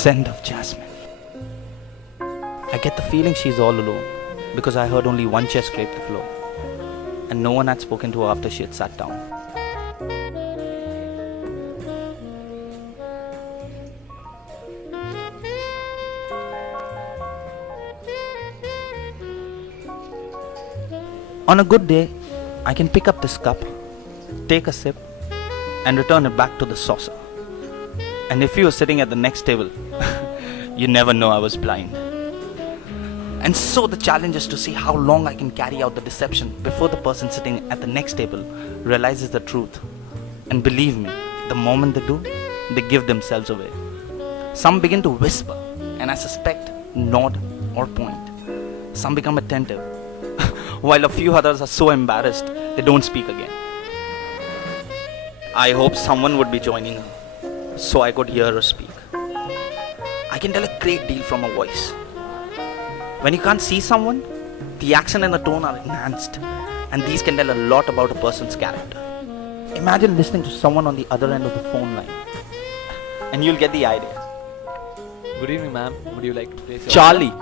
scent of jasmine. I get the feeling she's all alone because I heard only one chair scrape the floor and no one had spoken to her after she had sat down. On a good day, I can pick up this cup, take a sip, and return it back to the saucer. And if you were sitting at the next table, you never know I was blind. And so the challenge is to see how long I can carry out the deception before the person sitting at the next table realizes the truth. And believe me, the moment they do, they give themselves away. Some begin to whisper, and I suspect nod or point. Some become attentive, while a few others are so embarrassed they don't speak again. I hope someone would be joining her, so I could hear her speak. I can tell a great deal from her voice. When you can't see someone, the accent and the tone are enhanced, and these can tell a lot about a person's character. Imagine listening to someone on the other end of the phone line, and you'll get the idea. Good evening, ma'am. Would you like to place your Charlie,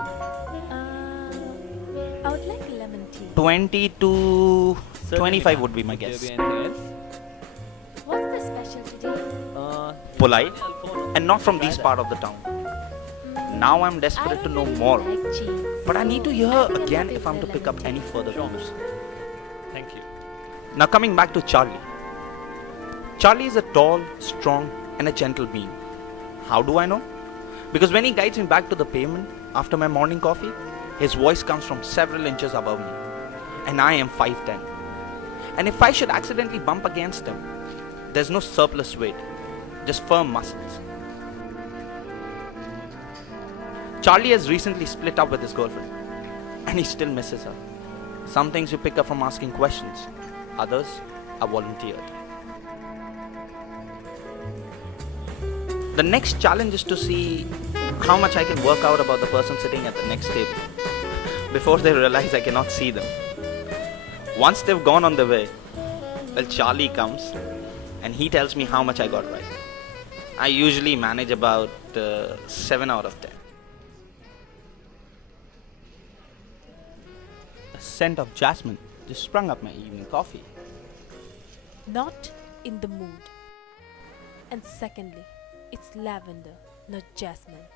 I would like a lemon tea. 20 to Certainly, 25 ma'am. would be my Would there guess. be anything else? What's the special today? Polite, and not from this part of the town. Now I'm desperate to know more, Like cheese. but I need to hear I think again I'll if I'm to have pick a up lemon any tea. further Sure. clues. Thank you. Now coming back to Charlie. Charlie is a tall, strong, and a gentle being. How do I know? Because when he guides me back to the pavement after my morning coffee, his voice comes from several inches above me, and I am 5'10". And if I should accidentally bump against him, there's no surplus weight, just firm muscles. Charlie has recently split up with his girlfriend, and he still misses her. Some things you pick up from asking questions, others are volunteered. The next challenge is to see how much I can work out about the person sitting at the next table before they realize I cannot see them. Once they've gone on their way, well, Charlie comes and he tells me how much I got right. I usually manage about 7 out of 10. The scent of jasmine just sprung up my evening coffee. Not in the mood. And secondly, it's lavender, not jasmine.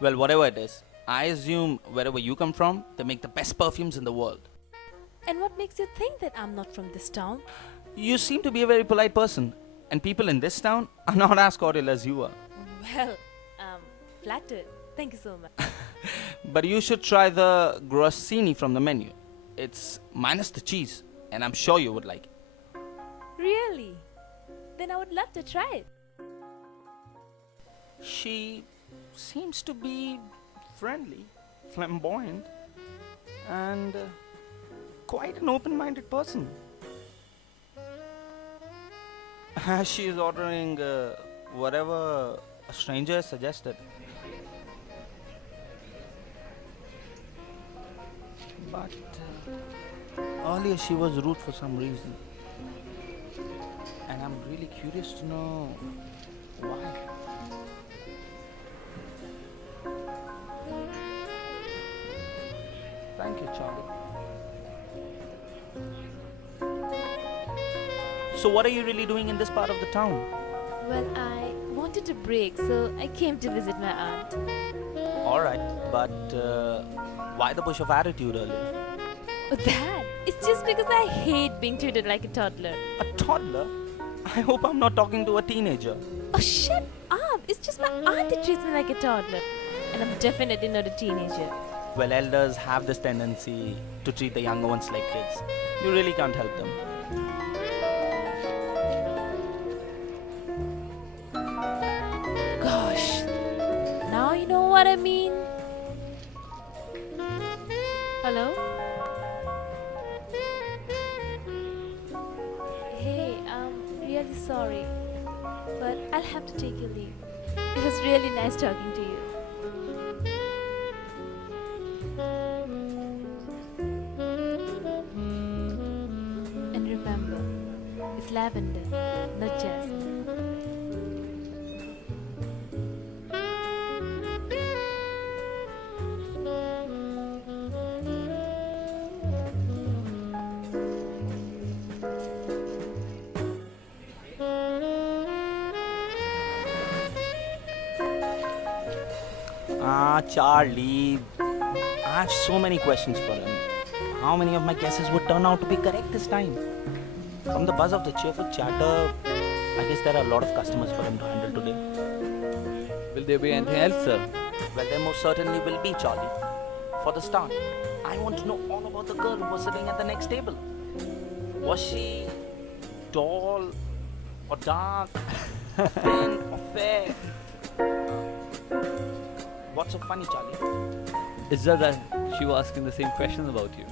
Well, whatever it is, I assume wherever you come from, they make the best perfumes in the world. And what makes you think that I'm not from this town? You seem to be a very polite person, and people in this town are not as cordial as you are. Well, flattered. Thank you so much. But you should try the grosseini from the menu. It's minus the cheese, and I'm sure you would like it. Really? Then I would love to try it. She seems to be friendly, flamboyant, and quite an open-minded person. She is ordering whatever a stranger has suggested. But earlier she was rude for some reason. And I'm really curious to know why. Thank you, Charlie. So what are you really doing in this part of the town? Well, I wanted a break, so I came to visit my aunt. Alright, but why the push of attitude earlier? Oh, that? It's just because I hate being treated like a toddler. A toddler? I hope I'm not talking to a teenager. Oh, shut up! It's just my aunt that treats me like a toddler. And I'm definitely not a teenager. Well, elders have this tendency to treat the younger ones like kids. You really can't help them. Gosh, now you know what I mean. Hello? Hey, I'm really sorry, but I'll have to take your leave. It was really nice talking to you. And remember, it's lavender, not jasmine. Charlie. I have so many questions for him. How many of my guesses would turn out to be correct this time? From the buzz of the cheerful chatter, I guess there are a lot of customers for him to handle today. Will there be anything else, sir? Well, there most certainly will be, Charlie. For the start, I want to know all about the girl who was sitting at the next table. Was she tall or dark, thin or fair? What's so funny, Charlie? It's just that she was asking the same questions about you.